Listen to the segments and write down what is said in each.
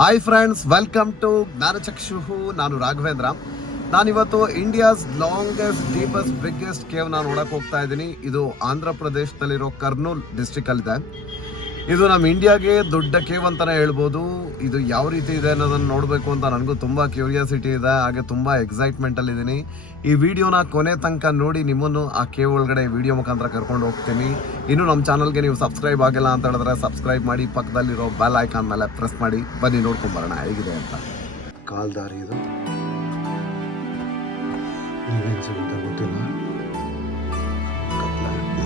Hi friends, welcome to Jnanachakshu. ನಾನು ರಾಘವೇಂದ್ರ. ನಾನಿವತ್ತು India's longest deepest biggest cave ನಾನು ನೋಡಕ್ಕೆ ಹೋಗ್ತಾ ಇದ್ದೀನಿ. ಇದು ಆಂಧ್ರ ಪ್ರದೇಶದಲ್ಲಿರೋ ಕರ್ನೂಲ್ ಡಿಸ್ಟ್ರಿಕ್ಟಲ್ಲಿದೆ. ಇದು ನಮ್ಮ ಇಂಡಿಯಾಗೆ ದೊಡ್ಡ ಕೇವ್ ಅಂತಲೇ ಹೇಳ್ಬೋದು. ಇದು ಯಾವ ರೀತಿ ಇದೆ ಅನ್ನೋದನ್ನು ನೋಡಬೇಕು ಅಂತ ನನಗೂ ತುಂಬ ಕ್ಯೂರಿಯಾಸಿಟಿ ಇದೆ, ಹಾಗೆ ತುಂಬ ಎಕ್ಸೈಟ್ಮೆಂಟಲ್ಲಿದ್ದೀನಿ. ಈ ವಿಡಿಯೋನ ಕೊನೆ ತನಕ ನೋಡಿ ನಿಮ್ಮನ್ನು ಆ ಕೇವ್ ಒಳಗಡೆ ವಿಡಿಯೋ ಮುಖಾಂತರ ಕರ್ಕೊಂಡು ಹೋಗ್ತೀನಿ. ಇನ್ನು ನಮ್ಮ ಚಾನಲ್ಗೆ ನೀವು ಸಬ್ಸ್ಕ್ರೈಬ್ ಆಗಿಲ್ಲ ಅಂತ ಹೇಳಿದ್ರೆ ಸಬ್ಸ್ಕ್ರೈಬ್ ಮಾಡಿ, ಪಕ್ಕದಲ್ಲಿರೋ ಬೆಲ್ ಐಕಾನ್ ಮೇಲೆ ಪ್ರೆಸ್ ಮಾಡಿ. ಬನ್ನಿ ನೋಡ್ಕೊಂಬರೋಣ ಹೇಗಿದೆ ಅಂತ. ಕಾಲ್ದಾರಿ ಇದು ಸಿಗುತ್ತೆ ಗೊತ್ತಿಲ್ಲ.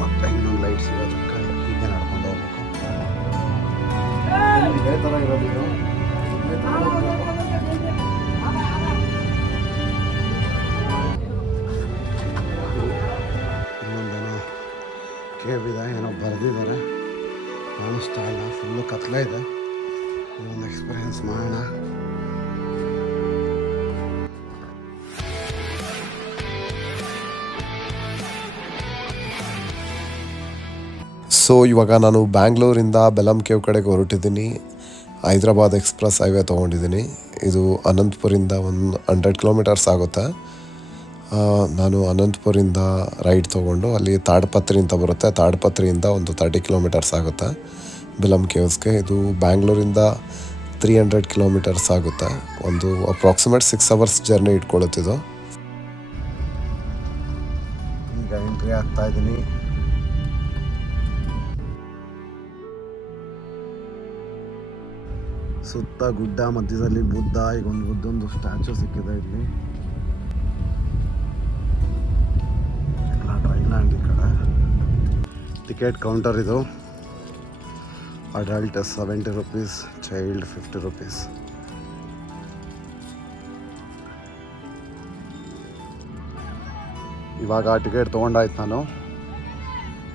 ಮತ್ತೆ ಇನ್ನೊಂದು ಲೈಟ್ ಸಿಗೋ ತನಕ ಹೀಗೆ ನಡ್ಕೊಂಡು ಹೋಗ್ಬೇಕು. ಇದೇ ಥರ ಇರೋದು ಇದು. ಇನ್ನೊಂದೇನೋ ಕೇವ್ ಇದೆ, ಏನೋ ಬರೆದಿದ್ದಾರೆ, ಕಾಣಿಸ್ತಾ ಇಲ್ಲ. ಫುಲ್ಲು ಕತ್ಲೆ ಇದೆ. ಇನ್ನೊಂದು ಎಕ್ಸ್ಪೀರಿಯನ್ಸ್ ಮಾಡೋಣ. ಸೊ ಇವಾಗ ನಾನು ಬ್ಯಾಂಗ್ಳೂರಿಂದ ಬೆಲಮ್ ಕೇವ್ ಕಡೆಗೆ ಹೊರಟಿದ್ದೀನಿ. ಹೈದ್ರಾಬಾದ್ ಎಕ್ಸ್ಪ್ರೆಸ್ ಹೈವೇ ತೊಗೊಂಡಿದ್ದೀನಿ. ಇದು ಅನಂತಪುರಿಂದ ಒಂದು 100 ಕಿಲೋಮೀಟರ್ಸ್ ಆಗುತ್ತೆ. ನಾನು ಅನಂತಪುರಿಂದ ರೈಡ್ ತೊಗೊಂಡು ಅಲ್ಲಿ ತಾಡ್ಪತ್ರಿ ಅಂತ ಬರುತ್ತೆ. ತಾಡ್ಪತ್ರಿಯಿಂದ ಒಂದು 30 ಕಿಲೋಮೀಟರ್ಸ್ ಆಗುತ್ತೆ ಬೆಲಮ್ ಕೇವ್ಸ್ಗೆ. ಇದು ಬ್ಯಾಂಗ್ಳೂರಿಂದ 300 ಕಿಲೋಮೀಟರ್ಸ್ ಆಗುತ್ತೆ. ಒಂದು ಅಪ್ರಾಕ್ಸಿಮೇಟ್ 6 ಅವರ್ಸ್ ಜರ್ನಿ ಇಟ್ಕೊಳ್ಳುತ್ತಿದ್ದು. ಈಗ ಎಂಟ್ರಿ ಆಗ್ತಾ ಇದ್ದೀನಿ. ಸುತ್ತ ಗುಡ್ಡ, ಮಧ್ಯದಲ್ಲಿ ಬುದ್ಧ. ಈಗ ಒಂದು ಬುದ್ಧಂದು ಸ್ಟ್ಯಾಚು ಸಿಕ್ಕಿದೆ ಇಲ್ಲಿ. ಎಲ್ಲ ಡ್ರೈಲ್ಯಾಂಡ್ ಈ ಕಡೆ. ಟಿಕೆಟ್ ಕೌಂಟರ್ ಇದು. Adult 70 rupees, child 50 rupees. ಇವಾಗ ಟಿಕೆಟ್ ತೊಗೊಂಡಾಯ್ತು ನಾನು.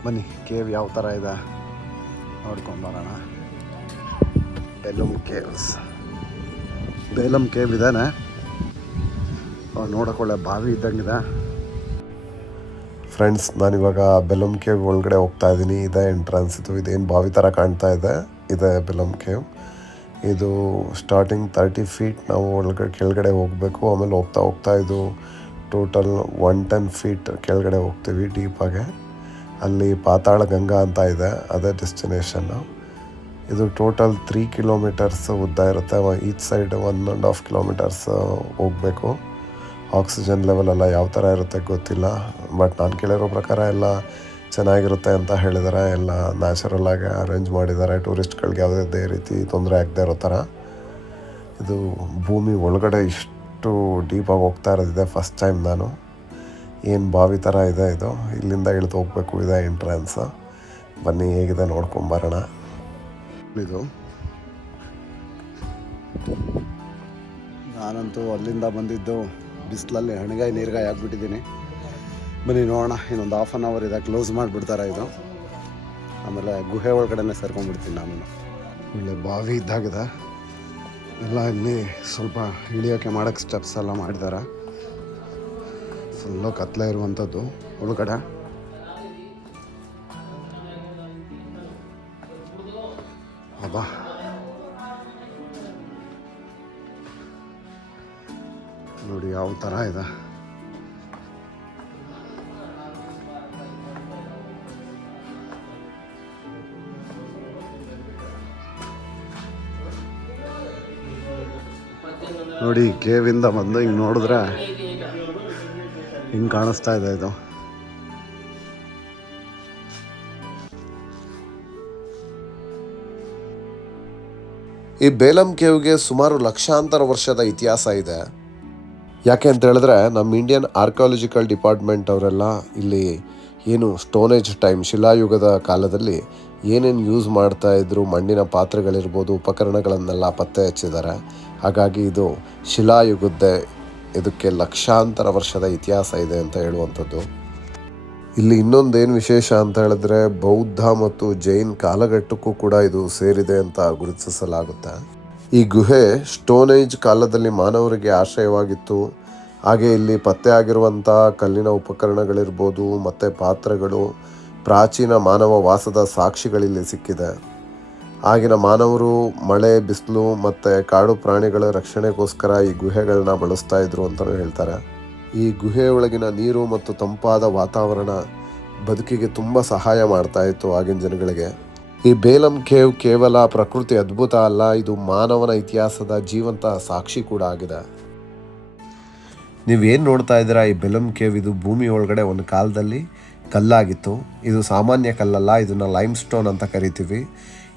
ಬನ್ನಿ ಕೇವ್ ಯಾವ ಥರ ಇದೆ ನೋಡ್ಕೊಂಬರೋಣ. ಬೇಲಮ್ ಕೇವ್ ಇದ್ದಾನೆ. ನೋಡೋಕೊಳ್ಳೆ ಬಾವಿ ಇದ್ದಂಗಿದೆ. ಫ್ರೆಂಡ್ಸ್, ನಾನಿವಾಗ ಬೆಲಮ್ ಕೇವ್ ಒಳಗಡೆ ಹೋಗ್ತಾ ಇದ್ದೀನಿ. ಇದೇ ಎಂಟ್ರೆನ್ಸ್. ಇದೇನು ಬಾವಿ ಥರ ಕಾಣ್ತಾ ಇದೆ ಬೆಲಮ್ ಕೇವ್. ಇದು ಸ್ಟಾರ್ಟಿಂಗ್ 30 ಫೀಟ್ ನಾವು ಕೆಳಗಡೆ ಹೋಗಬೇಕು. ಆಮೇಲೆ ಹೋಗ್ತಾ ಇದು ಟೋಟಲ್ 110 ಫೀಟ್ ಕೆಳಗಡೆ ಹೋಗ್ತೀವಿ ಡೀಪಾಗೆ. ಅಲ್ಲಿ ಪಾತಾಳ ಗಂಗಾ ಅಂತ ಇದೆ, ಅದೇ ಡೆಸ್ಟಿನೇಷನ್ನು. ಇದು ಟೋಟಲ್ 3 ಕಿಲೋಮೀಟರ್ಸ್ ಉದ್ದ ಇರುತ್ತೆ. ಈಚ್ ಸೈಡ್ 1.5 ಕಿಲೋಮೀಟರ್ಸ್ ಹೋಗಬೇಕು. ಆಕ್ಸಿಜನ್ ಲೆವೆಲ್ ಎಲ್ಲ ಯಾವ ಥರ ಇರುತ್ತೆ ಗೊತ್ತಿಲ್ಲ, ಬಟ್ ನಾನು ಕೇಳಿರೋ ಪ್ರಕಾರ ಎಲ್ಲ ಚೆನ್ನಾಗಿರುತ್ತೆ ಅಂತ ಹೇಳಿದ್ದಾರೆ. ಎಲ್ಲ ನ್ಯಾಚುರಲ್ಲಾಗಿ ಅರೇಂಜ್ ಮಾಡಿದ್ದಾರೆ, ಟೂರಿಸ್ಟ್ಗಳಿಗೆ ಯಾವುದೇ ರೀತಿ ತೊಂದರೆ ಆಗದೆ ಇರೋ ಥರ. ಇದು ಭೂಮಿ ಒಳಗಡೆ ಇಷ್ಟು ಡೀಪಾಗಿ ಹೋಗ್ತಾ ಇರೋದಿದೆ ಫಸ್ಟ್ ಟೈಮ್ ನಾನು. ಏನು ಬಾವಿ ಥರ ಇದೆ ಇದು. ಇಲ್ಲಿಂದ ಇಳಿದು ಹೋಗಬೇಕು. ಇದೆ ಎಂಟ್ರೆನ್ಸ್. ಬನ್ನಿ ಹೇಗಿದೆ ನೋಡ್ಕೊಂಬರೋಣ. ಇದು ನಾನಂತೂ ಅಲ್ಲಿಂದ ಬಂದಿದ್ದು ಬಿಸಿಲಲ್ಲಿ ಹಣಗಾಯಿ ನೀರ್ಗಾಯಿ ಆಗಿಬಿಟ್ಟಿದ್ದೀನಿ. ಬನ್ನಿ ನೋಡೋಣ. ಇನ್ನೊಂದು 1/2 ಅವರ್ ಇದೆ, ಕ್ಲೋಸ್ ಮಾಡಿಬಿಡ್ತಾರೆ ಇದು. ಆಮೇಲೆ ಗುಹೆ ಒಳಗಡೆ ಸೇರ್ಕೊಂಡ್ಬಿಡ್ತೀನಿ ನಾನು. ಒಳ್ಳೆ ಬಾವಿ ಇದ್ದಾಗಿದೆ. ಎಲ್ಲ ಇಲ್ಲಿ ಸ್ವಲ್ಪ ಇಳಿಯೋಕ್ಕೆ ಮಾಡೋಕ್ಕೆ ಸ್ಟೆಪ್ಸ್ ಎಲ್ಲ ಮಾಡಿದ್ದಾರೆ. ಫುಲ್ಲು ಕತ್ಲೆ ಇರುವಂಥದ್ದು ಒಳಗಡೆ. ಅಬ್ಬಾ, ನೋಡಿ ಯಾವ ಥರ ಇದೆ. ನೋಡಿ ಕೇವಿಂದ ಬಂದು ಹಿಂಗೆ ನೋಡಿದ್ರೆ ಹಿಂಗೆ ಕಾಣಿಸ್ತಾ ಇದೆ ಇದು. ಈ ಬೇಲಮ್ ಕೇವ್ಗೆ ಸುಮಾರು ಲಕ್ಷಾಂತರ ವರ್ಷದ ಇತಿಹಾಸ ಇದೆ. ಯಾಕೆ ಅಂತ ಹೇಳಿದ್ರೆ ನಮ್ಮ ಇಂಡಿಯನ್ ಆರ್ಕಿಯಾಲಜಿಕಲ್ ಡಿಪಾರ್ಟ್ಮೆಂಟ್ ಅವರೆಲ್ಲ ಇಲ್ಲಿ ಏನು ಸ್ಟೋನೇಜ್ ಟೈಮ್, ಶಿಲಾಯುಗದ ಕಾಲದಲ್ಲಿ ಏನೇನು ಯೂಸ್ ಮಾಡ್ತಾಯಿದ್ರು, ಮಣ್ಣಿನ ಪಾತ್ರೆಗಳಿರ್ಬೋದು, ಉಪಕರಣಗಳನ್ನೆಲ್ಲ ಪತ್ತೆ ಹಚ್ಚಿದ್ದಾರೆ. ಹಾಗಾಗಿ ಇದು ಶಿಲಾಯುಗದ್ದೇ. ಇದಕ್ಕೆ ಲಕ್ಷಾಂತರ ವರ್ಷದ ಇತಿಹಾಸ ಇದೆ ಅಂತ ಹೇಳುವಂಥದ್ದು. ಇಲ್ಲಿ ಇನ್ನೊಂದೇನು ವಿಶೇಷ ಅಂತ ಹೇಳಿದ್ರೆ ಬೌದ್ಧ ಮತ್ತು ಜೈನ್ ಕಾಲಘಟ್ಟಕ್ಕೂ ಕೂಡ ಇದು ಸೇರಿದೆ ಅಂತ ಗುರುತಿಸಲಾಗುತ್ತೆ. ಈ ಗುಹೆ ಸ್ಟೋನೇಜ್ ಕಾಲದಲ್ಲಿ ಮಾನವರಿಗೆ ಆಶ್ರಯವಾಗಿತ್ತು. ಹಾಗೆ ಇಲ್ಲಿ ಪತ್ತೆ ಆಗಿರುವಂಥ ಕಲ್ಲಿನ ಉಪಕರಣಗಳಿರ್ಬೋದು ಮತ್ತು ಪಾತ್ರೆಗಳು, ಪ್ರಾಚೀನ ಮಾನವ ವಾಸದ ಸಾಕ್ಷಿಗಳಿಲ್ಲಿ ಸಿಕ್ಕಿದೆ. ಆಗಿನ ಮಾನವರು ಮಳೆ, ಬಿಸಿಲು ಮತ್ತು ಕಾಡು ಪ್ರಾಣಿಗಳ ರಕ್ಷಣೆಗೋಸ್ಕರ ಈ ಗುಹೆಗಳನ್ನ ಬಳಸ್ತಾ ಇದ್ರು ಅಂತಲೂ ಹೇಳ್ತಾರೆ. ಈ ಗುಹೆಯೊಳಗಿನ ನೀರು ಮತ್ತು ತಂಪಾದ ವಾತಾವರಣ ಬದುಕಿಗೆ ತುಂಬ ಸಹಾಯ ಮಾಡ್ತಾ ಇತ್ತು ಆಗಿನ ಜನಗಳಿಗೆ. ಈ ಬೇಲಂ ಕೇವ್ ಕೇವಲ ಪ್ರಕೃತಿ ಅದ್ಭುತ ಅಲ್ಲ, ಇದು ಮಾನವನ ಇತಿಹಾಸದ ಜೀವಂತ ಸಾಕ್ಷಿ ಕೂಡ ಆಗಿದೆ. ನೀವೇನು ನೋಡ್ತಾ ಇದ್ದೀರಾ ಈ ಬೇಲಂ ಕೇವ್, ಇದು ಭೂಮಿ ಒಳಗಡೆ ಒಂದು ಕಾಲದಲ್ಲಿ ಕಲ್ಲಾಗಿತ್ತು. ಇದು ಸಾಮಾನ್ಯ ಕಲ್ಲಲ್ಲ, ಇದನ್ನು ಲೈಮ್ ಸ್ಟೋನ್ ಅಂತ ಕರಿತೀವಿ.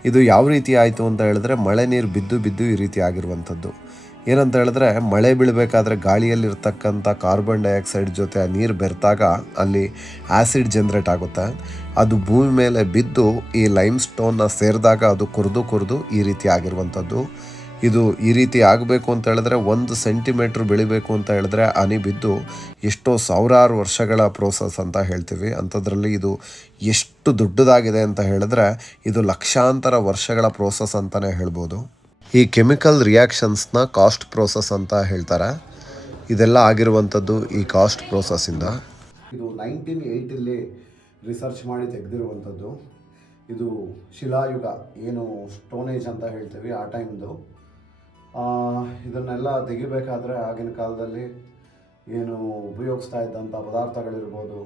ಇದು ಯಾವ ರೀತಿ ಆಯಿತು ಅಂತ ಹೇಳಿದ್ರೆ ಮಳೆ ನೀರು ಬಿದ್ದು ಈ ರೀತಿ ಆಗಿರುವಂಥದ್ದು. ಏನಂತ ಹೇಳಿದ್ರೆ ಮಳೆ ಬೀಳಬೇಕಾದ್ರೆ ಗಾಳಿಯಲ್ಲಿರ್ತಕ್ಕಂಥ ಕಾರ್ಬನ್ ಡೈಆಕ್ಸೈಡ್ ಜೊತೆ ಆ ನೀರು ಬೆರೆತಾಗ ಅಲ್ಲಿ ಆ್ಯಸಿಡ್ ಜನ್ರೇಟ್ ಆಗುತ್ತೆ. ಅದು ಭೂಮಿ ಮೇಲೆ ಬಿದ್ದು ಈ ಲೈಮ್ ಸ್ಟೋನ್ನ ಸೇರಿದಾಗ ಅದು ಕುರಿದು ಈ ರೀತಿ ಆಗಿರುವಂಥದ್ದು. ಇದು ಈ ರೀತಿ ಆಗಬೇಕು ಅಂತ ಹೇಳಿದ್ರೆ 1 ಸೆಂಟಿಮೀಟ್ರ್ ಬೆಳಿಬೇಕು ಅಂತ ಹೇಳಿದ್ರೆ ಹನಿ ಬಿದ್ದು ಎಷ್ಟೋ ಸಾವಿರಾರು ವರ್ಷಗಳ ಪ್ರೋಸೆಸ್ ಅಂತ ಹೇಳ್ತೀವಿ. ಅಂಥದ್ರಲ್ಲಿ ಇದು ಎಷ್ಟು ದೊಡ್ಡದಾಗಿದೆ ಅಂತ ಹೇಳಿದ್ರೆ ಇದು ಲಕ್ಷಾಂತರ ವರ್ಷಗಳ ಪ್ರೋಸೆಸ್ ಅಂತಲೇ ಹೇಳ್ಬೋದು. ಈ ಕೆಮಿಕಲ್ ರಿಯಾಕ್ಷನ್ಸ್ನ ಕಾಸ್ಟ್ ಪ್ರೋಸೆಸ್ ಅಂತ ಹೇಳ್ತಾರೆ. ಇದೆಲ್ಲ ಆಗಿರುವಂಥದ್ದು ಈ ಕಾಸ್ಟ್ ಪ್ರೋಸೆಸ್ಸಿಂದ. ಇದು 1980 ರಿಸರ್ಚ್ ಮಾಡಿ ತೆಗೆದಿರುವಂಥದ್ದು. ಇದು ಶಿಲಾಯುಗ, ಏನು ಸ್ಟೋನೇಜ್ ಅಂತ ಹೇಳ್ತೀವಿ ಆ ಟೈಮ್ದು. ಇದನ್ನೆಲ್ಲ ತೆಗಿಬೇಕಾದ್ರೆ ಆಗಿನ ಕಾಲದಲ್ಲಿ ಏನು ಉಪಯೋಗಿಸ್ತಾ ಇದ್ದಂಥ ಪದಾರ್ಥಗಳಿರ್ಬೋದು,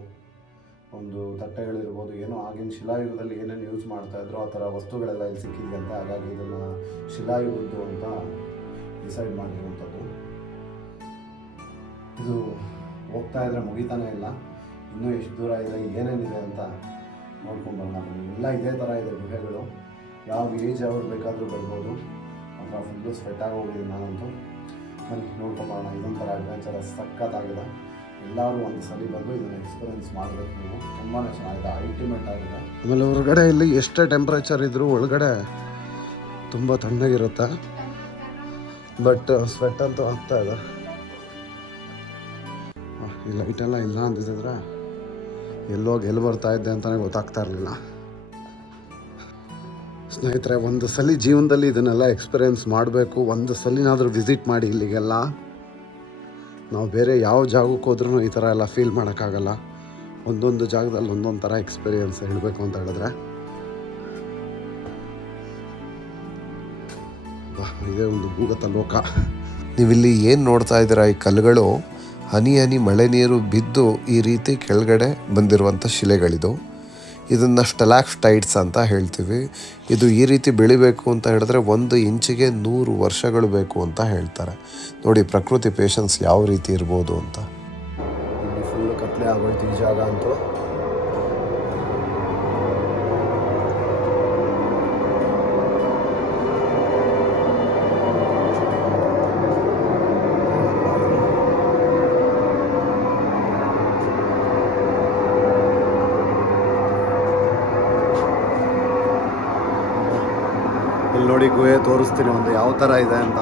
ಒಂದು ತಟ್ಟೆಗಳಿರ್ಬೋದು, ಏನೋ ಆಗಿನ ಶಿಲಾಯುಗದಲ್ಲಿ ಏನೇನು ಯೂಸ್ ಮಾಡ್ತಾಯಿದ್ರು ಆ ಥರ ವಸ್ತುಗಳೆಲ್ಲ ಇಲ್ಲಿ ಸಿಕ್ಕಿದೆಯಂತೆ. ಹಾಗಾಗಿ ಇದನ್ನು ಶಿಲಾಯುಗದ್ದು ಅಂತ ಡಿಸೈಡ್ ಮಾಡಿರುವಂಥದ್ದು. ಇದು ಹೋಗ್ತಾ ಇದ್ರೆ ಮುಗಿತಾನೇ ಇಲ್ಲ, ಇನ್ನೂ ಎಷ್ಟು ದೂರ ಇದೆ, ಏನೇನಿದೆ ಅಂತ ನೋಡ್ಕೊಂಡ್ಬರೋಣ. ಎಲ್ಲ ಇದೇ ಥರ ಇದೆ ಗುಹೆಗಳು, ಯಾವ ಏಜ್ ಅವ್ರು ಬೇಕಾದರೂ ಬರ್ಬೋದು. ಅಥವಾ ಫುಲ್ಲು ಸ್ವೆಟ್ ಆಗೋಗಿದ್ದೀನಿ ನಾನಂತೂ. ಬನ್ನಿ ನೋಡ್ಕೊಂಬರೋಣ. ಇದೊಂಥರ ಅಡ್ವೆಂಚರಸ್ ಸಖತ್ತಾಗಿದೆ. ಎಲ್ಲರೂ ಒಂದು ಸಲ ಬಂದು ಇದನ್ನು ಎಕ್ಸ್ಪೀರಿಯೆನ್ಸ್ ಮಾಡಬೇಕು ನೀವು. ತುಂಬಾ ಚೆನ್ನಾಗಿದೆ, ಅಲ್ಟಿಮೇಟ್ ಆಗಿದೆ. ಆಮೇಲೆ ಹೊರಗಡೆ ಇಲ್ಲಿ ಎಷ್ಟೇ ಟೆಂಪ್ರೇಚರ್ ಇದ್ದರೂ ಒಳಗಡೆ ತುಂಬ ತಣ್ಣಗಿರುತ್ತೆ. ಬಟ್ ಸ್ವೆಟ್ ಅಂತೂ ಆಗ್ತಾ ಇದೆ. ಈ ಲೈಟೆಲ್ಲ ಇಲ್ಲ ಅಂತಿದ್ರೆ ಎಲ್ಲಿ ಬರ್ತಾ ಇದ್ದೆ ಅಂತಲೇ ಗೊತ್ತಾಗ್ತಾ ಇರಲಿಲ್ಲ. ಸ್ನೇಹಿತರೆ, ಒಂದು ಸಲ ಜೀವನದಲ್ಲಿ ಇದನ್ನೆಲ್ಲ ಎಕ್ಸ್ಪೀರಿಯೆನ್ಸ್ ಮಾಡಬೇಕು. ಒಂದು ಸಲಿನಾದರೂ ವಿಸಿಟ್ ಮಾಡಿ ಇಲ್ಲಿಗೆಲ್ಲ. ನಾವು ಬೇರೆ ಯಾವ ಜಾಗಕ್ಕೆ ಹೋದ್ರೂ ಈ ಥರ ಎಲ್ಲ ಫೀಲ್ ಮಾಡೋಕ್ಕಾಗಲ್ಲ. ಒಂದೊಂದು ಜಾಗದಲ್ಲಿ ಒಂದೊಂದು ಥರ ಎಕ್ಸ್ಪೀರಿಯೆನ್ಸ್ ಹೇಳಬೇಕು ಅಂತ ಹೇಳಿದ್ರೆ ಇದೇ ಒಂದು ಭೂಗತ ಲೋಕ. ನೀವಿಲ್ಲಿ ಏನು ನೋಡ್ತಾ ಇದ್ದೀರಾ, ಈ ಕಲ್ಲುಗಳು ಹನಿ ಮಳೆ ನೀರು ಬಿದ್ದು ಈ ರೀತಿ ಕೆಳಗಡೆ ಬಂದಿರುವಂಥ ಶಿಲೆಗಳಿದು. ಇದನ್ನು ಸ್ಟೆಲಾಕ್ಟೈಟ್ಸ್ ಅಂತ ಹೇಳ್ತೀವಿ. ಇದು ಈ ರೀತಿ ಬೆಳಿಬೇಕು ಅಂತ ಹೇಳಿದ್ರೆ 1 ಇಂಚಿಗೆ 100 ವರ್ಷಗಳು ಬೇಕು ಅಂತ ಹೇಳ್ತಾರೆ. ನೋಡಿ ಪ್ರಕೃತಿ ಪೇಷನ್ಸ್ ಯಾವ ರೀತಿ ಇರ್ಬೋದು ಅಂತ. ಫುಲ್ ಕತ್ಲೆ ಆಗೋಯ್ತು ಈ ಜಾಗ ಅಂತೂ. ಇಲ್ಲಿ ನೋಡಿ ಗುಹೆ ತೋರಿಸ್ತೀನಿ ಒಂದು ಯಾವ ಥರ ಇದೆ ಅಂತ.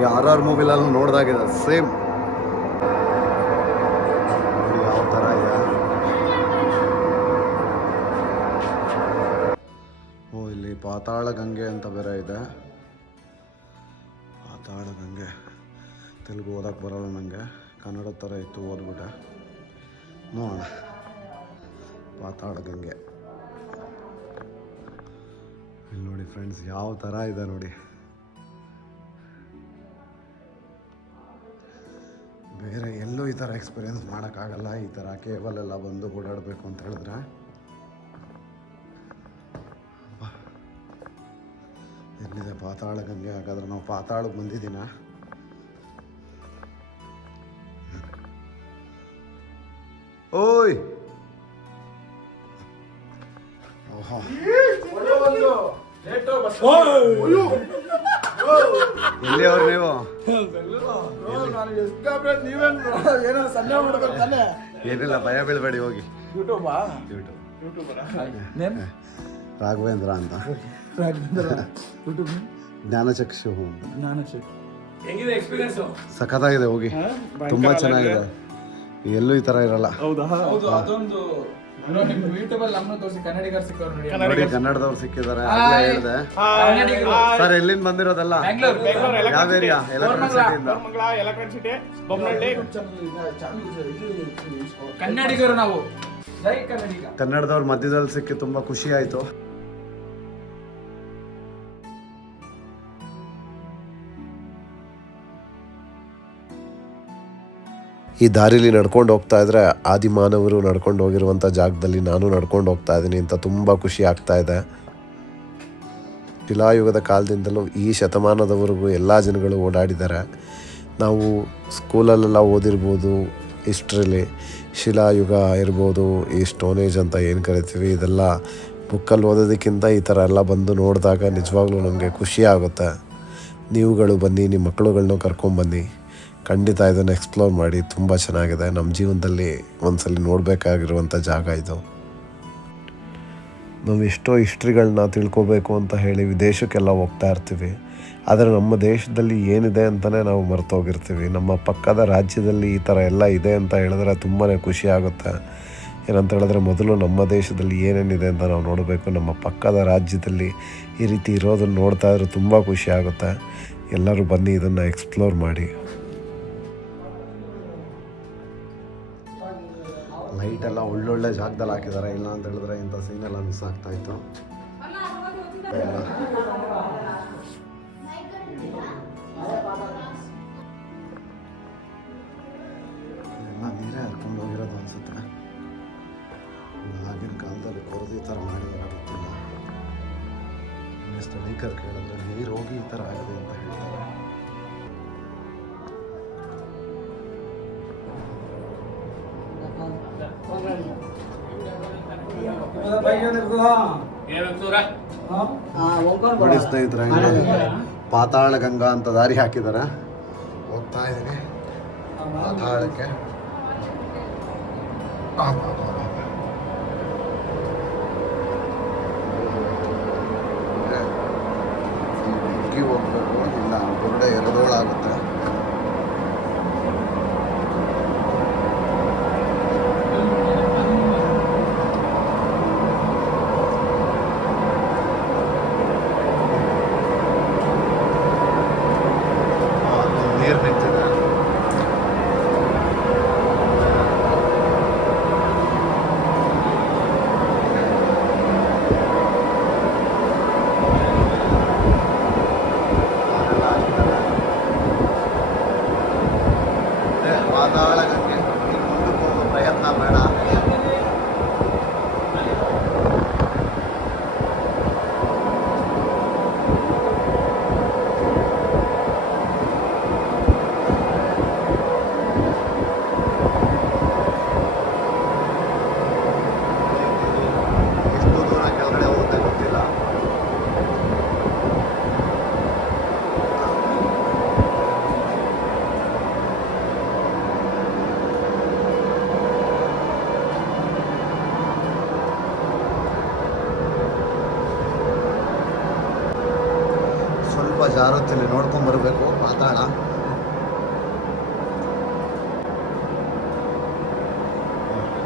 ಈ RR ಮೂವಿಲೆಲ್ಲ ನೋಡ್ದಾಗಿದೆ ಸೇಮ್. ನೋಡಿ ಯಾವ ಥರ ಇದೆ. ಇಲ್ಲಿ ಪಾತಾಳ ಗಂಗೆ ಅಂತ ಬೇರೆ ಇದೆ. ಪಾತಾಳ ಗಂಗೆ ತೆಲುಗು ಓದಕ್ಕೆ ಬರೋಲ್ಲ ನನಗೆ, ಕನ್ನಡ ಥರ ಇತ್ತು ಓದ್ಬಿಟ್ಟೆ. ನೋಡೋಣ. ಪಾತಾಳ ಗಂಗೆ ಇಲ್ಲಿ ನೋಡಿ ಫ್ರೆಂಡ್ಸ್ ಯಾವ ಥರ ಇದೆ ನೋಡಿ. ಬೇರೆ ಎಲ್ಲೂ ಈ ಥರ ಎಕ್ಸ್ಪೀರಿಯೆನ್ಸ್ ಮಾಡೋಕ್ಕಾಗಲ್ಲ. ಈ ಥರ ಕೇಬಲೆಲ್ಲ ಬಂದು ಓಡಾಡಬೇಕು ಅಂತ ಹೇಳಿದ್ರೆ. ಎಲ್ಲಿದೆ ಪಾತಾಳ ಗಂಗೆ? ಹಾಗಾದ್ರೆ ನಾವು ಪಾತಾಳಕ್ಕೆ ಬಂದಿದ್ದೀನ. ಓಯ್ ಓಹೋ, ಎಲ್ಲಿ ಅವ್ರು ನೀವು? ಏನಿಲ್ಲ, ಭಯ ಬೀಳ್ಬೇಡಿ, ಹೋಗಿ. ರಾಘವೇಂದ್ರ ಅಂತ, ಜ್ಞಾನಚಕ್ಷು. ಸಖತ್ತಾಗಿದೆ, ಹೋಗಿ. ತುಂಬಾ ಚೆನ್ನಾಗಿದೆ, ಎಲ್ಲೂ ಈ ತರ ಇರಲ್ಲ. ಕನ್ನಡದವ್ರು ಸಿಕ್ಕಿದ್ದಾರೆ ಹೇಳಿದೆ ಸರ್. ಎಲ್ಲಿಂದ ಬಂದಿರೋದಲ್ಲ? ಯಾವ ಏರಿಯಾ? ಕನ್ನಡಿಗರು ನಾವು. ಕನ್ನಡದವ್ರ ಮಧ್ಯದಲ್ಲಿ ಸಿಕ್ಕಿ ತುಂಬಾ ಖುಷಿ ಆಯ್ತು. ಈ ದಾರಿಲಿ ನಡ್ಕೊಂಡು ಹೋಗ್ತಾ ಇದ್ರೆ ಆದಿಮಾನವರು ನಡ್ಕೊಂಡು ಹೋಗಿರುವಂಥ ಜಾಗದಲ್ಲಿ ನಾನು ನಡ್ಕೊಂಡು ಹೋಗ್ತಾ ಇದ್ದೀನಿ ಅಂತ ತುಂಬ ಖುಷಿ ಆಗ್ತಾ ಇದೆ. ಶಿಲಾಯುಗದ ಕಾಲದಿಂದಲೂ ಈ ಶತಮಾನದವರೆಗೂ ಎಲ್ಲ ಜನಗಳು ಓಡಾಡಿದ್ದಾರೆ. ನಾವು ಸ್ಕೂಲಲ್ಲೆಲ್ಲ ಓದಿರ್ಬೋದು ಹಿಸ್ಟ್ರಿಲಿ, ಶಿಲಾಯುಗ ಇರ್ಬೋದು, ಈ ಸ್ಟೋನ್ ಏಜ್ ಅಂತ ಏನು ಕರಿತೀವಿ, ಇದೆಲ್ಲ ಬುಕ್ಕಲ್ಲಿ ಓದೋದಕ್ಕಿಂತ ಈ ಥರ ಎಲ್ಲ ಬಂದು ನೋಡಿದಾಗ ನಿಜವಾಗ್ಲೂ ನಮಗೆ ಖುಷಿ ಆಗುತ್ತೆ. ನೀವುಗಳು ಬನ್ನಿ, ನಿಮ್ಮ ಮಕ್ಕಳುಗಳನ್ನೂ ಕರ್ಕೊಂಬನ್ನಿ, ಖಂಡಿತ ಇದನ್ನು ಎಕ್ಸ್ಪ್ಲೋರ್ ಮಾಡಿ. ತುಂಬ ಚೆನ್ನಾಗಿದೆ. ನಮ್ಮ ಜೀವನದಲ್ಲಿ ಒಂದ್ಸಲಿ ನೋಡಬೇಕಾಗಿರುವಂಥ ಜಾಗ ಇದು. ನಾವು ಎಷ್ಟೋ ಹಿಸ್ಟ್ರಿಗಳನ್ನ ತಿಳ್ಕೊಬೇಕು ಅಂತ ಹೇಳಿ ವಿದೇಶಕ್ಕೆಲ್ಲ ಹೋಗ್ತಾ ಇರ್ತೀವಿ, ಆದರೆ ನಮ್ಮ ದೇಶದಲ್ಲಿ ಏನಿದೆ ಅಂತಲೇ ನಾವು ಮರ್ತೋಗಿರ್ತೀವಿ. ನಮ್ಮ ಪಕ್ಕದ ರಾಜ್ಯದಲ್ಲಿ ಈ ಥರ ಎಲ್ಲ ಇದೆ ಅಂತ ಹೇಳಿದ್ರೆ ತುಂಬಾ ಖುಷಿ ಆಗುತ್ತೆ. ಏನಂತ ಹೇಳಿದ್ರೆ ಮೊದಲು ನಮ್ಮ ದೇಶದಲ್ಲಿ ಏನೇನಿದೆ ಅಂತ ನಾವು ನೋಡಬೇಕು. ನಮ್ಮ ಪಕ್ಕದ ರಾಜ್ಯದಲ್ಲಿ ಈ ರೀತಿ ಇರೋದನ್ನು ನೋಡ್ತಾ ಇದ್ರೆ ತುಂಬ ಖುಷಿ ಆಗುತ್ತೆ. ಎಲ್ಲರೂ ಬನ್ನಿ, ಇದನ್ನು ಎಕ್ಸ್ಪ್ಲೋರ್ ಮಾಡಿ. ಲೈಟೆಲ್ಲ ಒಳ್ಳೊಳ್ಳೆ ಜಾಗದಲ್ಲಿ ಹಾಕಿದ್ದಾರೆ. ಇಲ್ಲ ಅಂತ ಹೇಳಿದ್ರೆ ಇಂಥ ಸೀನೆಲ್ಲ ಮಿಸ್ ಆಗ್ತಾಯಿತ್ತು. ಎಲ್ಲ ನೀರೇ ಹರ್ಕೊಂಡು ಹೋಗಿರೋದು ಅನಿಸುತ್ತೆ. ಆಗಿನ ಕಾಲದಲ್ಲಿ ಕೊರದು ಈ ಥರ ಮಾಡಿದಾರೆ ಗೊತ್ತಿಲ್ಲ. ಸ್ಥಳೀಕರು ಕೇಳಿದ್ರೆ ನೀರು ಹೋಗಿ ಈ ಥರ ಆಗಿದೆ ಅಂತ ಹೇಳ್ತಾರೆ. ನೋಡಿ ಸ್ನೇಹಿತರೆ, ಪಾತಾಳ ಗಂಗಾ ಅಂತ ದಾರಿ ಹಾಕಿದ್ದಾರೆ. ಹೋಗ್ತಾ ಇದ್ದೀನಿ ಪಾತಾಳಕ್ಕೆ. ಹೋಗ್ಬೇಕು, ಇಲ್ಲ ಬುರುಡೆ ಎರಡೋಳಾಗುತ್ತೆ. ನೀರು ನಿಂತಿದೆ. ಪಾತಾಳ ಗಂಗೆ ಮುಂದಕ್ಕೆ ಹೋಗೋ ಪ್ರಯತ್ನ ಬೇಡ. ಎಷ್ಟು ದೂರ ಕೆಳಗಡೆ ಹೋಗುತ್ತೆ ಗೊತ್ತಿಲ್ಲ. ಸ್ವಲ್ಪ ಜಾರುತ್ತಲ್ಲಿ ನೋಡ್ಕೊಂಡು ಬರಬೇಕು ಪಾತಾಳ.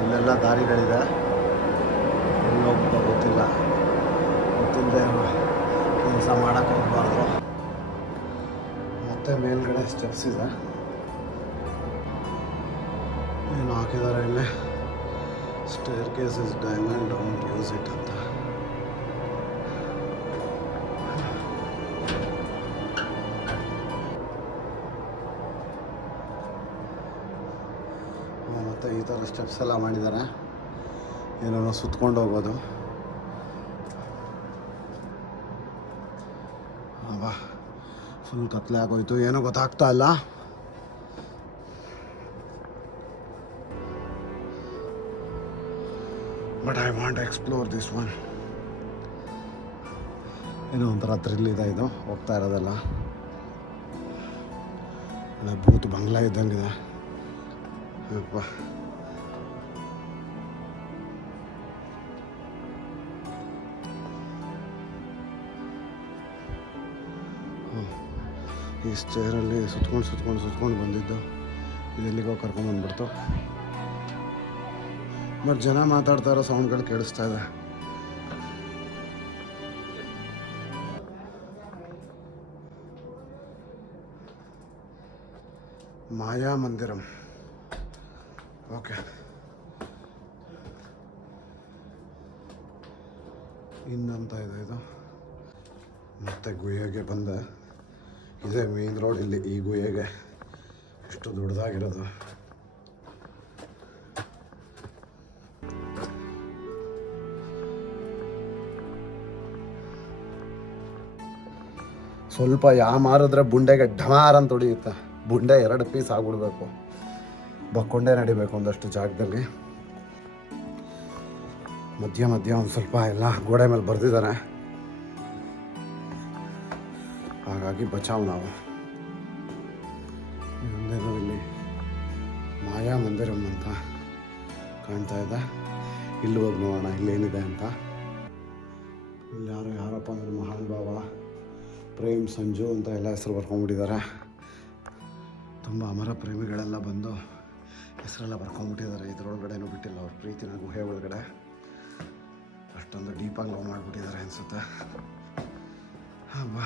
ಇಲ್ಲೆಲ್ಲ ದಾರಿಗಳಿದೆ, ಎಲ್ಲಿ ಹೋಗ್ಬೇಕೋ ಗೊತ್ತಿಲ್ಲ. ಗೊತ್ತಿಲ್ಲದೆ ಕೆಲಸ ಮಾಡೋಕ್ಕೆ ಹೋಗ್ಬಾರ್ದು. ಮತ್ತೆ ಮೇಲ್ಗಡೆ ಸ್ಟೆಪ್ಸ್ ಇದೆ. ಏನು ಹಾಕಿದ್ದಾರೆ ಇಲ್ಲಿ, stair case is diamond, don't use it ಅಂತ. ಮತ್ತು ಈ ಥರ ಸ್ಟೆಪ್ಸ್ ಎಲ್ಲ ಮಾಡಿದ್ದಾರೆ, ಏನೋ ಸುತ್ಕೊಂಡು ಹೋಗೋದು. ಅಬ್ಬಾ, ಫುಲ್ ಕತ್ಲೆ ಆಗೋಯ್ತು, ಏನೋ ಗೊತ್ತಾಗ್ತಾ ಇಲ್ಲ. But I want explore this one. ಏನೋ ಒಂಥರ ಥ್ರಿಲ್ ಇದೆ ಇದು, ಹೋಗ್ತಾ ಇರೋದಲ್ಲ. ಅಲ್ಲ, ಬೂತ್ ಬಂಗ್ಲಾ ಇದ್ದಂಗಿದೆ. ಅಪ್ಪ, ಈ ಸ್ಟೇರಲ್ಲಿ ಸುತ್ಕೊಂಡು ಬಂದಿದ್ದು, ಇದೆಲ್ಲಿಗೋ ಕರ್ಕೊಂಡ್ಬಂದ್ಬಿಡ್ತು. ಬಟ್ ಜನ ಮಾತಾಡ್ತಾ ಇರೋ ಸೌಂಡ್ಗಳು ಕೇಳಿಸ್ತಾ ಇದೆ. ಮಾಯಾ ಮಂದಿರಂ. ಓಕೆ, ಇನ್ನಂತ ಇದೆ ಇದು. ಮತ್ತೆ ಗುಹೆಗೆ ಬಂದೆ. ಇದೇ ಮೇನ್ ರೋಡ್. ಇಲ್ಲಿ ಈ ಗುಹೆಗೆ ಎಷ್ಟು ದೊಡ್ಡದಾಗಿರೋದು. ಸ್ವಲ್ಪ ಮಾರಿದ್ರೆ ಬುಂಡೆಗೆ ಢಮಾರ್ ಅಂತ ಹೊಡಿಯುತ್ತೆ. ಬುಂಡೆ 2 ಪೀಸ್ ಆಗ್ಬಿಡ್ಬೇಕು, ಬಕ್ಕೊಂಡೇ ನಡಿಬೇಕು ಒಂದಷ್ಟು ಜಾಗದಲ್ಲಿ. ಮಧ್ಯ ಒಂದು ಸ್ವಲ್ಪ ಎಲ್ಲ ಗೋಡೆ ಮೇಲೆ ಬರೆದಿದ್ದಾರೆ, ಹಾಗಾಗಿ ಬಚಾವ್ ನಾವು. ಇನ್ನೊಂದೇನೋ ಇಲ್ಲಿ ಮಾಯಾ ಮಂದಿರಂ ಅಂತ ಕಾಣ್ತಾ ಇದೆ. ಇಲ್ಲಿ ಹೋಗಿ ನೋಡೋಣ ಇಲ್ಲೇನಿದೆ ಅಂತ. ಇಲ್ಲಿ ಯಾರಪ್ಪ ಅಂದರೆ ಮಹಾನ್ ಭಾವ ಪ್ರೇಮ್ ಸಂಜು ಅಂತ ಎಲ್ಲ ಹೆಸರು ಬರ್ಕೊಂಡ್ಬಿಟ್ಟಿದ್ದಾರೆ. ತುಂಬ ಅಮರ ಪ್ರೇಮಿಗಳೆಲ್ಲ ಬಂದು ಹೆಸರೆಲ್ಲ ಬರ್ಕೊಂಡ್ಬಿಟ್ಟಿದ್ದಾರೆ. ಇದರೊಳಗಡೆನೂ ಬಿಟ್ಟಿಲ್ಲ ಅವ್ರ ಪ್ರೀತಿನ ಗುಹೆ ಒಳಗಡೆ. ಅಷ್ಟೊಂದು ಡೀಪಾಗಿ ಲವ್ ಮಾಡಿಬಿಟ್ಟಿದ್ದಾರೆ ಅನಿಸುತ್ತೆ. ಹಬ್ಬ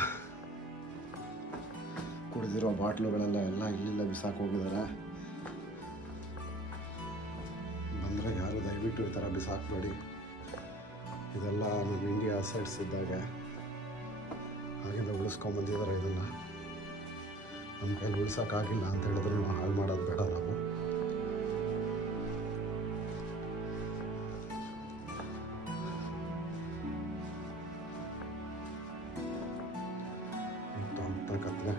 ಕುಡಿದಿರೋ ಬಾಟ್ಲುಗಳೆಲ್ಲ ಇಲ್ಲಿಲ್ಲ ಬಿಸಾಕಿ ಹೋಗಿದ್ದಾರೆ. ಬಂದರೆ ಯಾರು ದಯವಿಟ್ಟು ಈ ಥರ ಬಿಸಾಕಬೇಡಿ. ಇದೆಲ್ಲ ನಮ್ಮ ಇಂಡಿಯಾ ಅಸೆಟ್ಸ್ ಇದ್ದಾಗ ಆಗಿಂದ ಉಳಿಸ್ಕೊಂಬಂದಿದ್ದಾರೆ. ಇದನ್ನು ನಮ್ಮ ಕೈಲಿ ಉಳ್ಸೋಕ್ಕಾಗಿಲ್ಲ ಅಂತ ಹೇಳಿದ್ರೆ ನಾವು ಹಾಳು ಮಾಡೋದು ಬೇಡ. ನಾವು ಅಂತ ಕತ್ಲೆ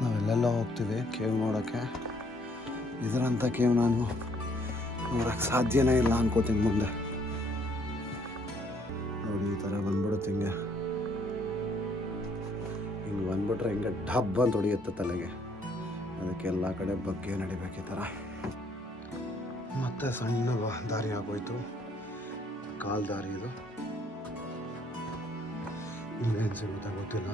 ನಾವೆಲ್ಲೆಲ್ಲ ಹೋಗ್ತೀವಿ ಕೇವ್ ನೋಡೋಕ್ಕೆ. ಇದರಂಥ ಕೇವ್ ನಾನು ನೋಡೋಕ್ಕೆ ಸಾಧ್ಯನೇ ಇಲ್ಲ ಅನ್ಕೋತೀನಿ ಮುಂದೆ. ನೋಡಿ ಈ ಥರ ಬಂದ್ಬಿಡುತ್ತೆ, ಹಿಂಗೆ ಬಂದ್ಬಿಟ್ರೆ ಹಿಂಗೆ ಡಬ್ ಅಂತ ಹೊಡಿಯುತ್ತೆ ತಲೆಗೆ. ಅದಕ್ಕೆ ಎಲ್ಲ ಕಡೆ ಬಗ್ಗೆ ನಡಿಬೇಕು ಈ ಥರ. ಮತ್ತೆ ಸಣ್ಣ ದಾರಿ ಆಗೋಯ್ತು, ಕಾಲು ದಾರಿ ಇದು. ಇನ್ನೇನು ಸಿಗುತ್ತೆ ಗೊತ್ತಿಲ್ಲ.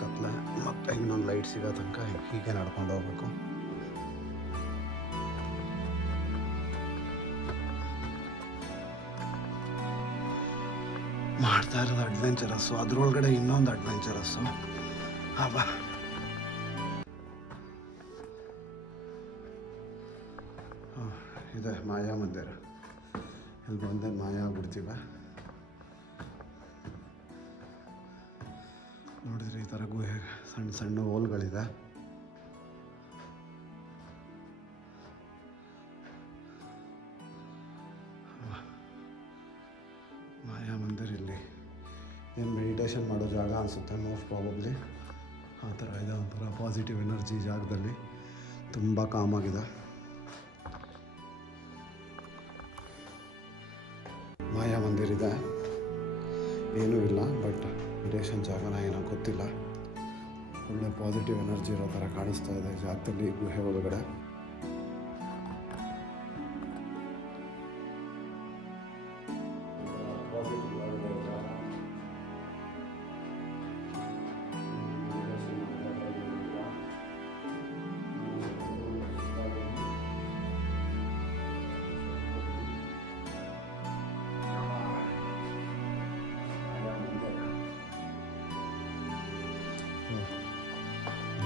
ಕತ್ಲೆ ಮತ್ತೆ ಇನ್ನೊಂದು ಲೈಟ್ ಸಿಗೋ ತನಕ ಹೀಗೆ ನಡ್ಕೊಂಡು ಹೋಗ್ಬೇಕು. ಮಾಡ್ತಾ ಇರೋದು ಅಡ್ವೆಂಚರಸ್ಸು, ಅದರೊಳಗಡೆ ಇನ್ನೊಂದು ಅಡ್ವೆಂಚರಸ್ಸು. ಹಬ್ಬ ಇದೆ ಮಾಯಾ ಮಂದಿರ. ಇಲ್ಲಿ ಬಂದೆ ಮಾಯಾ ಆಗ್ಬಿಡ್ತೀವ. ನೋಡಿದ್ರೆ ಈ ಥರ ಗುಹೆ ಸಣ್ಣ ಸಣ್ಣ ಹೋಲ್ಗಳಿದೆ. ಮಾಯಾ ಮಂದಿರ ಇಲ್ಲಿ ಏನು ಮೆಡಿಟೇಷನ್ ಮಾಡೋ ಜಾಗ ಅನಿಸುತ್ತೆ ಮೋಸ್ಟ್ ಪ್ರಾಬಬ್ಲಿ. ಆ ಥರ ಇದೆ, ಒಂಥರ ಪಾಸಿಟಿವ್ ಎನರ್ಜಿ ಜಾಗದಲ್ಲಿ. ತುಂಬ ಕಾಮಾಗಿದೆ. ಮಾಯಾ ಮಂದಿರ ಇದೆ, ಏನೂ ಇಲ್ಲ, ಬಟ್ ಮೆಡಿಟೇಷನ್ ಜಾಗನ ಏನೋ ಗೊತ್ತಿಲ್ಲ. ಒಳ್ಳೆ ಪಾಸಿಟಿವ್ ಎನರ್ಜಿ ಇರೋ ಥರ ಕಾಣಿಸ್ತಾ ಇದೆ ಜಾಗದಲ್ಲಿ, ಗುಹೆ ಒಳಗಡೆ.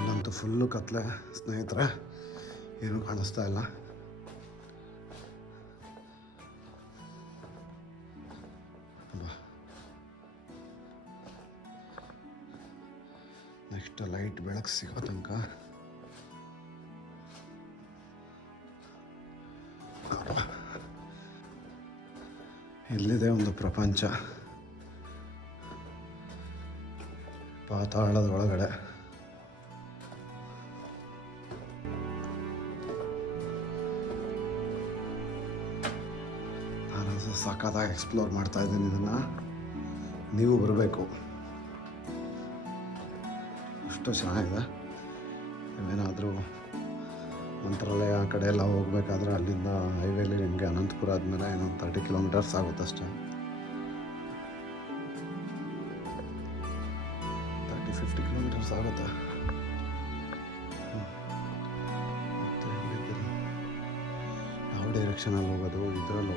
ಇಲ್ಲಂತೂ ಫುಲ್ಲು ಕತ್ಲೆ ಸ್ನೇಹಿತರೆ, ಏನೂ ಕಾಣಿಸ್ತಾ ಇಲ್ಲ. ನೆಕ್ಸ್ಟ್ ಲೈಟ್ ಬೆಳಕು ಸಿಗೋ ತನಕ ಇಲ್ಲಿದೆ ಒಂದು ಪ್ರಪಂಚ ಪಾತಾಳದ ಒಳಗಡೆ. ನಾನು ಸಖತ್ತಾಗಿ ಎಕ್ಸ್ಪ್ಲೋರ್ ಮಾಡ್ತಾ ಇದ್ದೀನಿ ಇದನ್ನು. ನೀವು ಬರಬೇಕು, ಅಷ್ಟು ಚೆನ್ನಾಗಿದೆ. ನೀವೇನಾದರೂ ಮಂತ್ರಾಲಯ ಆ ಕಡೆ ಎಲ್ಲ ಹೋಗ್ಬೇಕಾದ್ರೆ ಅಲ್ಲಿಂದ ಹೈವೇಲಿ ನಿಮಗೆ ಅನಂತಪುರ ಆದಮೇಲೆ ಇನ್ನೊಂದು 30 ಕಿಲೋಮೀಟರ್ಸ್ ಆಗುತ್ತೆ ಅಷ್ಟೇ. 30-50 ಕಿಲೋಮೀಟರ್ಸ್ ಆಗುತ್ತೆ. ಮತ್ತು ಯಾವ ಡೈರೆಕ್ಷನಲ್ಲಿ ಹೋಗೋದು, ಇದ್ರಲ್ಲಿ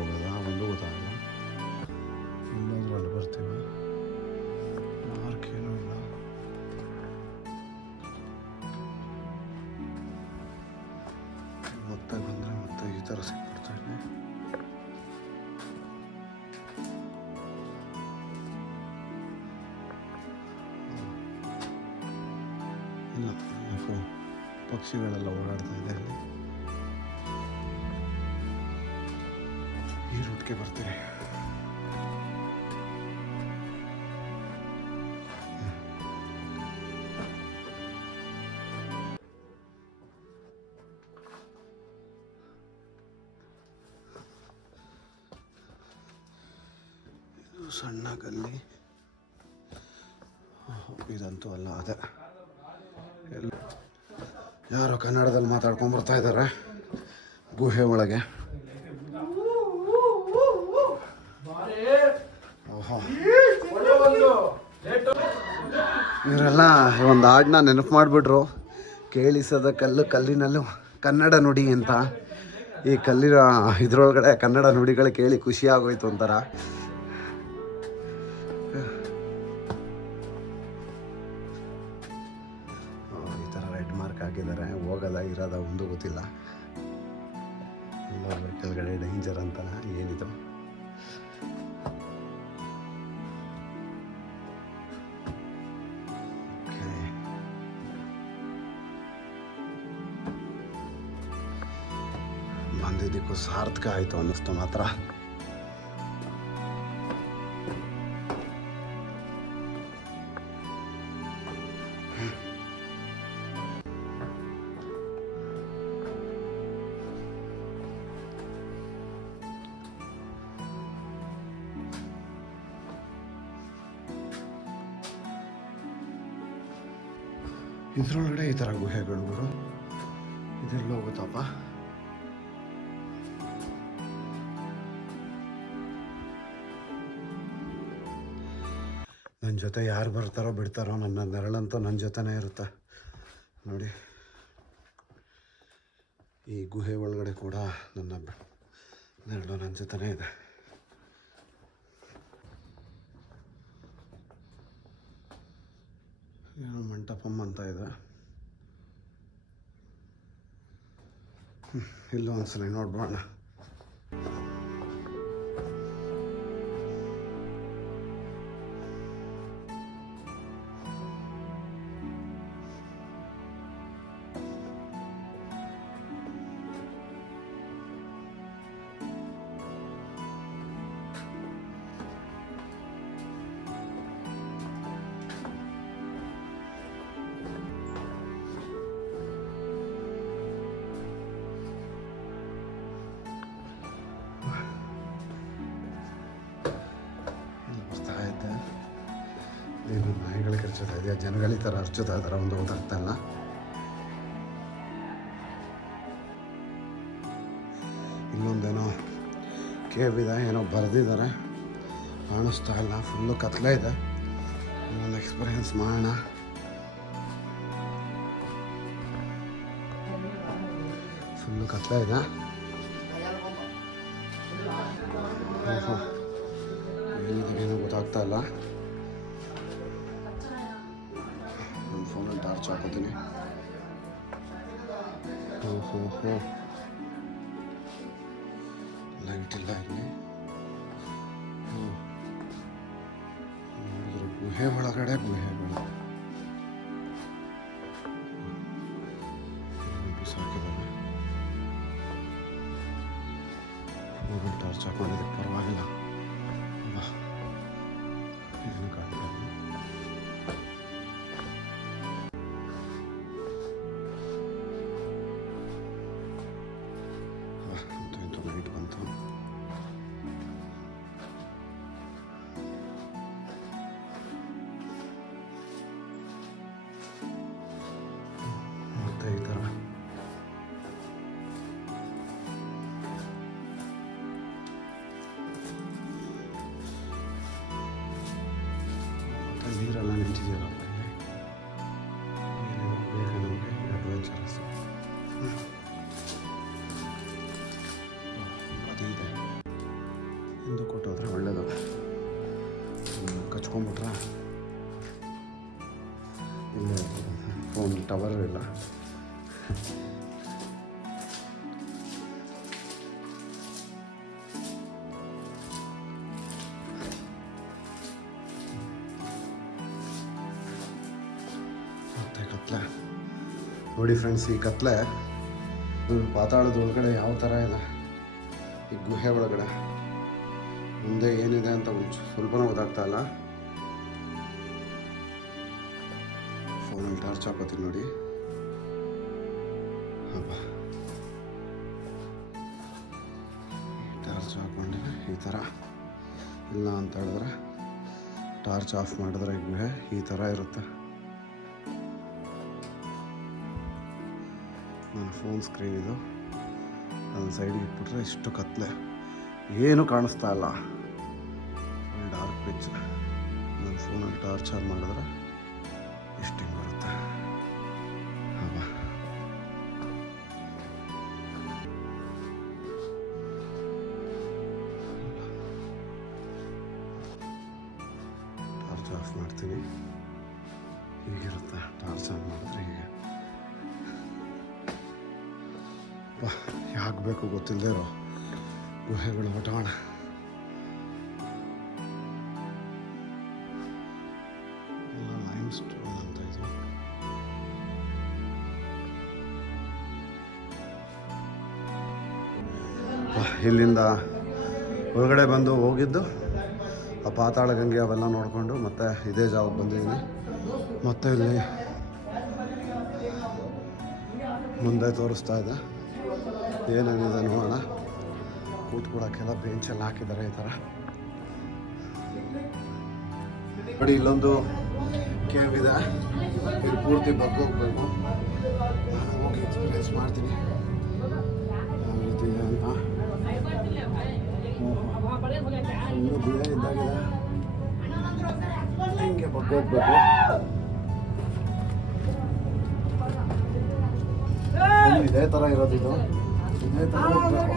ಹೋಗೋದಾ ಒಂದು ಗೊತ್ತಾಗಲ್ಲ. ಎಲ್ಲಾದರೂ ಅಲ್ಲಿ ಬರ್ತೀವಿ, ಮಾರ್ಕ್ ಏನೂ ಇಲ್ಲ. ಮತ್ತೆ ಬಂದರೆ ಮತ್ತೆ ಈ ಥರ ಸಿಕ್ಬಿಡ್ತಾ ಇದೆ. ಇಲ್ಲ ಯಾಕೋ ಪಕ್ಷಿಗಳೆಲ್ಲ ಓಡಾಡ್ತಾ ಇದೆ ಅಲ್ಲಿ. ಅದಕ್ಕೆ ಬರ್ತೀನಿ. ಇದು ಸಣ್ಣ ಗಲ್ಲಿ, ಇದಂತೂ ಅಲ್ಲ. ಅದೇ ಯಾರೋ ಕನ್ನಡದಲ್ಲಿ ಮಾತಾಡ್ಕೊಂಡು ಬರ್ತಾ ಇದ್ದಾರೆ ಗುಹೆ ಒಳಗೆ. ಓಹೋ, ಇವರೆಲ್ಲ ಒಂದು ಹಾಡನ್ನ ನೆನಪು ಮಾಡಿಬಿಟ್ರು, ಕೇಳಿಸದ ಕಲ್ಲು ಕಲ್ಲಿನಲ್ಲೂ ಕನ್ನಡ ನುಡಿ ಅಂತ. ಈ ಕಲ್ಲಿನ ಇದ್ರೊಳಗಡೆ ಕನ್ನಡ ನುಡಿಗಳು ಕೇಳಿ ಖುಷಿ ಆಗೋಯ್ತು ಒಂಥರ. ಈ ಥರ ರೆಡ್ ಮಾರ್ಕ್ ಹಾಕಿದ್ದಾರೆ, ಹೋಗೋದ ಇರೋದ ಒಂದು ಗೊತ್ತಿಲ್ಲ. ಕೆಳಗಡೆ ಡೇಂಜರ್ ಅಂತ ಏನಿದು. ಬಂದಿದ್ದಕ್ಕೂ ಸಾರ್ಥಕ ಆಯಿತು ಅನ್ನಿಸ್ತು ಮಾತ್ರ. ಇದರೊಳಗಡೆ ಈ ಥರ ಗುಹೆಗಳು ಗುರು, ಇದೆಲ್ಲ ಹೋಗುತ್ತಪ್ಪ. ನನ್ನ ಜೊತೆ ಯಾರು ಬರ್ತಾರೋ ಬಿಡ್ತಾರೋ, ನನ್ನ ನೆರಳಂತೂ ನನ್ನ ಜೊತೆನೇ ಇರುತ್ತೆ ನೋಡಿ. ಈ ಗುಹೆ ಒಳಗಡೆ ಕೂಡ ನನ್ನ ನೆರಳು ನನ್ನ ಜೊತೆನೇ ಇದೆ. ಏನೋ ಮಂಟಪಂ ಅಂತ ಇದೆ. ಇಲ್ಲೂ ಒಂದ್ಸಲ ನೋಡ್ಬೋಣ. ಏನು ನಾಯಿಗಳು ಕರ್ಚೋತಾ ಇದೆಯಾ, ಜನಗಳ ಈ ಥರ ಅರ್ಚೋತಾ ಇದ್ದಾರೆ, ಒಂದು ಗೊತ್ತಾಗ್ತಾ ಇಲ್ಲ. ಇಲ್ಲೊಂದೇನೋ ಕೇವ್ ಇದೆ, ಏನೋ ಬರೆದಿದ್ದಾರೆ, ಕಾಣಿಸ್ತಾ ಇಲ್ಲ, ಫುಲ್ಲು ಕತ್ಲೆ ಇದೆ. ಇನ್ನೊಂದು ಎಕ್ಸ್ಪೀರಿಯನ್ಸ್ ಮಾಡೋಣ. ಫುಲ್ಲು ಕತ್ಲೆ ಇದೆ. ಏನಿದೆ ಏನೋ ಗೊತ್ತಾಗ್ತಾ ಇಲ್ಲ. ನನ್ನ ಫೋನಲ್ಲಿ ಟಾರ್ಚ್ ಹಾಕೋತೀನಿ. ಲೈಟ್ ಇಲ್ಲ ಇಲ್ಲಿ. ನೋಡಿದ್ರೆ ಗುಹೆ ಒಳಗಡೆ ಗುಹೆಗಳು ಬಿಸಾಕಿದ್ದಾರೆ. ಫೋನಲ್ಲಿ ಟಾರ್ಚ್ ಹಾಕೊಂಡಿದ್ದಕ್ಕೆ ಪರವಾಗಿಲ್ಲ. ಏನು ಕಾಣ್ತಾ ಇಲ್ಲ. ಅಂತೂ ಲೈಟ್ ಬಂತು. ಮತ್ತೆ ಈ ಥರ ಮತ್ತೆ ನೀರೆಲ್ಲ ನಿಂತಿದೆಯಲ್ಲ, ಬೇಕು ನಮಗೆ ಅಡ್ವೆಂಚರಸ್. ಅದಿದೆ ಹಿಂದೆ ಕೊಟ್ಟೋದ್ರೆ ಒಳ್ಳೇದು. ಕಚ್ಕೊಂಡ್ಬಿಟ್ರೆ ಇಲ್ಲೇ ಫೋನ್ ಟವರ್ ಇಲ್ಲ. ಮತ್ತೆ ಕತ್ಲೆ ನೋಡಿ ಫ್ರೆಂಡ್ಸ್, ಈ ಕತ್ಲೆ ಪಾತಾಳದ ಒಳಗಡೆ ಯಾವ ಥರ ಇದೆ ಈ ಗುಹೆ ಒಳಗಡೆ. ಮುಂದೆ ಏನಿದೆ ಅಂತ ಸ್ವಲ್ಪನೂ ಗೊತ್ತಾಗ್ತಾ ಇಲ್ಲ. ಫೋನಲ್ಲಿ ಟಾರ್ಚ್ ಹಾಕೋತೀನಿ ನೋಡಿ. ಹಬ್ಬ ಟಾರ್ಚ್ ಹಾಕ್ಕೊಂಡಿಲ್ಲ ಈ ಥರ. ಇಲ್ಲ ಅಂತ ಹೇಳಿದ್ರೆ ಟಾರ್ಚ್ ಆಫ್ ಮಾಡಿದ್ರೆ ಈಗ ಈ ಥರ ಇರುತ್ತೆ. ನನ್ನ ಫೋನ್ ಸ್ಕ್ರೀನ್ ಇದು, ಅದನ್ನು ಸೈಡಿಗೆ ಇಟ್ಬಿಟ್ರೆ ಇಷ್ಟು ಕತ್ಲೆ, ಏನೂ ಕಾಣಿಸ್ತಾ ಇಲ್ಲ, ಫುಲ್ ಡಾರ್ಕ್ ಪಿಚ್. ನನ್ನ ಫೋನಲ್ಲಿ ಟಾರ್ಚ್ ಆನ್ ಮಾಡಿದ್ರೆ ಎಷ್ಟು ಹಿಂಗೆ ಬರುತ್ತೆ. ಹಬ್ಬ ಟಾರ್ಚ್ ಆಫ್ ಮಾಡ್ತೀನಿ. ಹೀಗಿರುತ್ತೆ ಟಾರ್ಚ್ ಆನ್ ಮಾಡಿದ್ರೆ. ಹೀಗೆ ಯಾಕೆ ಬೇಕು ಗೊತ್ತಿಲ್ಲದೆ ಇರೋ ಗುಹೆಗಳು ಹೊಟ್ಟೋಣ. ಎಲ್ಲ ಲೈಮ್ ಸ್ಟೋನ್ ಅಂತ ಇದು. ಇಲ್ಲಿಂದ ಹೊರಗಡೆ ಬಂದು ಹೋಗಿದ್ದು ಆ ಪಾತಾಳ ಗಂಗೆ ಅವೆಲ್ಲ ನೋಡಿಕೊಂಡು ಮತ್ತೆ ಇದೇ ಜಾಗಕ್ಕೆ ಬಂದಿದ್ದೀನಿ. ಮತ್ತೆ ಇಲ್ಲಿ ಮುಂದೆ ತೋರಿಸ್ತಾ ಇದೆ ಏನೇನಿದೆ ನೋಡೋಣ. ಕೂತ್ಕೊಳ್ಳೋಕ್ಕೆಲ್ಲ ಬೆಂಚೆಲ್ಲ ಹಾಕಿದ್ದಾರೆ ಈ ಥರ. ನೋಡಿ ಇಲ್ಲೊಂದು ಕೇವ್ ಇದೆ, ಇಲ್ಲಿ ಪೂರ್ತಿ ಹೋಗ್ಬೇಕು. ನಾನು ಹೋಗಿ ಎಕ್ಸ್ಪೀರಿಯನ್ಸ್ ಮಾಡ್ತೀನಿ ಯಾವ ರೀತಿ ಇದೆ ಅಂತ. ಇನ್ನೂ ಬಿಡ ಇದ್ದಾಗಿದೆ, ಹಿಂಗೆ ಹೋಗ್ಬೇಕು. ಇದೇ ಥರ ಇರೋದು ಇದು, ಇದೇ ಥರ ಹೋಗ್ಬೇಕು.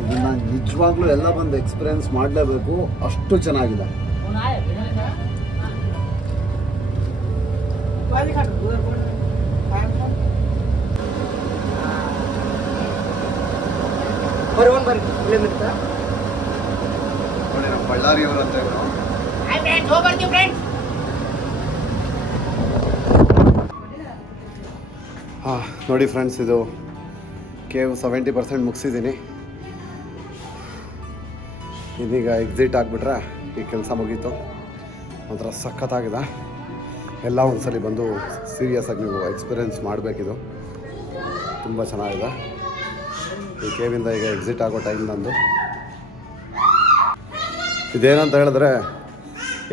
ಇದನ್ನ ನಿಜವಾಗ್ಲೂ ಎಲ್ಲ ಬಂದು ಎಕ್ಸ್ಪೀರಿಯನ್ಸ್ ಮಾಡಲೇಬೇಕು, ಅಷ್ಟು ಚೆನ್ನಾಗಿದೆ. ನೋಡಿ ನಮ್ಮ ಬಳ್ಳಾರಿಯವರು ಅಂತ ಹಾಂ ನೋಡಿ ಫ್ರೆಂಡ್ಸ್, ಇದು ಕೇವ್ 70% ಮುಗಿಸಿದ್ದೀನಿ. ಇದೀಗ ಎಕ್ಸಿಟ್ ಆಗಿಬಿಟ್ರೆ ಈ ಕೆಲಸ ಮುಗೀತು. ಒಂಥರ ಸಖತ್ತಾಗಿದೆ. ಎಲ್ಲ ಒಂದ್ಸಲಿ ಬಂದು ಸೀರಿಯಸ್ ಆಗಿ ನೀವು ಎಕ್ಸ್ಪೀರಿಯನ್ಸ್ ಮಾಡಬೇಕಿದು, ತುಂಬ ಚೆನ್ನಾಗಿದೆ. ಈ ಕೇವಿಂದ ಈಗ ಎಕ್ಸಿಟ್ ಆಗೋ ಟೈಮ್ ನಂದು. ಇದೇನಂತ ಹೇಳಿದ್ರೆ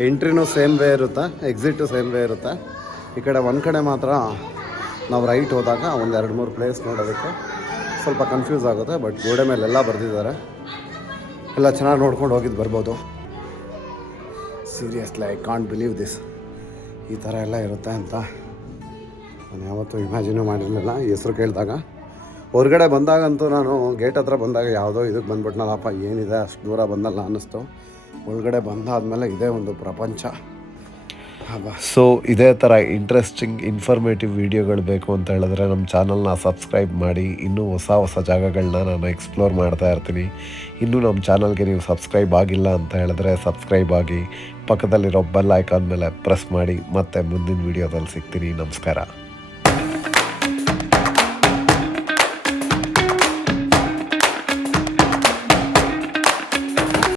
ಎಂಟ್ರಿನೂ ಸೇಮ್ ವೇ ಇರುತ್ತೆ, ಎಕ್ಸಿಟು ಸೇಮ್ ವೇ ಇರುತ್ತೆ. ಈ ಕಡೆ ಒಂದು ಕಡೆ ಮಾತ್ರ ನಾವು ರೈಟ್ ಹೋದಾಗ ಒಂದು 2-3 ಪ್ಲೇಸ್ ನೋಡೋದಕ್ಕೆ ಸ್ವಲ್ಪ ಕನ್ಫ್ಯೂಸ್ ಆಗುತ್ತೆ. ಬಟ್ ಗೋಡೆ ಮೇಲೆಲ್ಲ ಬರೆದಿದ್ದಾರೆ, ಎಲ್ಲ ಚೆನ್ನಾಗಿ ನೋಡ್ಕೊಂಡು ಹೋಗಿದ್ದು ಬರ್ಬೋದು. Seriously I can't believe this, ಈ ಥರ ಎಲ್ಲ ಇರುತ್ತೆ ಅಂತ ನಾನು ಯಾವತ್ತೂ ಇಮ್ಯಾಜಿನೂ ಮಾಡಿರಲಿಲ್ಲ. ಈ ಹೆಸರು ಕೇಳಿದಾಗ ಹೊರಗಡೆ ಬಂದಾಗಂತೂ ನಾನು ಗೇಟ್ ಹತ್ರ ಬಂದಾಗ ಯಾವುದೋ ಇದಕ್ಕೆ ಬಂದ್ಬಿಟ್ನಲ್ಲಪ್ಪ, ಏನಿದೆ ಅಷ್ಟು ದೂರ ಬಂದಲ್ಲ ಅನ್ನಿಸ್ತು. ಒಳಗಡೆ ಬಂದಾದಮೇಲೆ ಇದೇ ಒಂದು ಪ್ರಪಂಚ. ಸೊ ಇದೇ ಥರ ಇಂಟ್ರೆಸ್ಟಿಂಗ್ ಇನ್ಫಾರ್ಮೇಟಿವ್ ವೀಡಿಯೋಗಳು ಬೇಕು ಅಂತ ಹೇಳಿದ್ರೆ ನಮ್ಮ ಚಾನಲ್ನ ಸಬ್ಸ್ಕ್ರೈಬ್ ಮಾಡಿ. ಇನ್ನೂ ಹೊಸ ಜಾಗಗಳನ್ನ ನಾನು ಎಕ್ಸ್ಪ್ಲೋರ್ ಮಾಡ್ತಾ ಇರ್ತೀನಿ. ಇನ್ನೂ ನಮ್ಮ ಚಾನಲ್ಗೆ ನೀವು ಸಬ್ಸ್ಕ್ರೈಬ್ ಆಗಿಲ್ಲ ಅಂತ ಹೇಳಿದ್ರೆ ಸಬ್ಸ್ಕ್ರೈಬ್ ಆಗಿ, ಪಕ್ಕದಲ್ಲಿರೋ ಬೆಲ್ ಐಕಾನ್ ಮೇಲೆ ಪ್ರೆಸ್ ಮಾಡಿ. ಮತ್ತೆ ಮುಂದಿನ ವೀಡಿಯೋದಲ್ಲಿ ಸಿಗ್ತೀನಿ. ನಮಸ್ಕಾರ.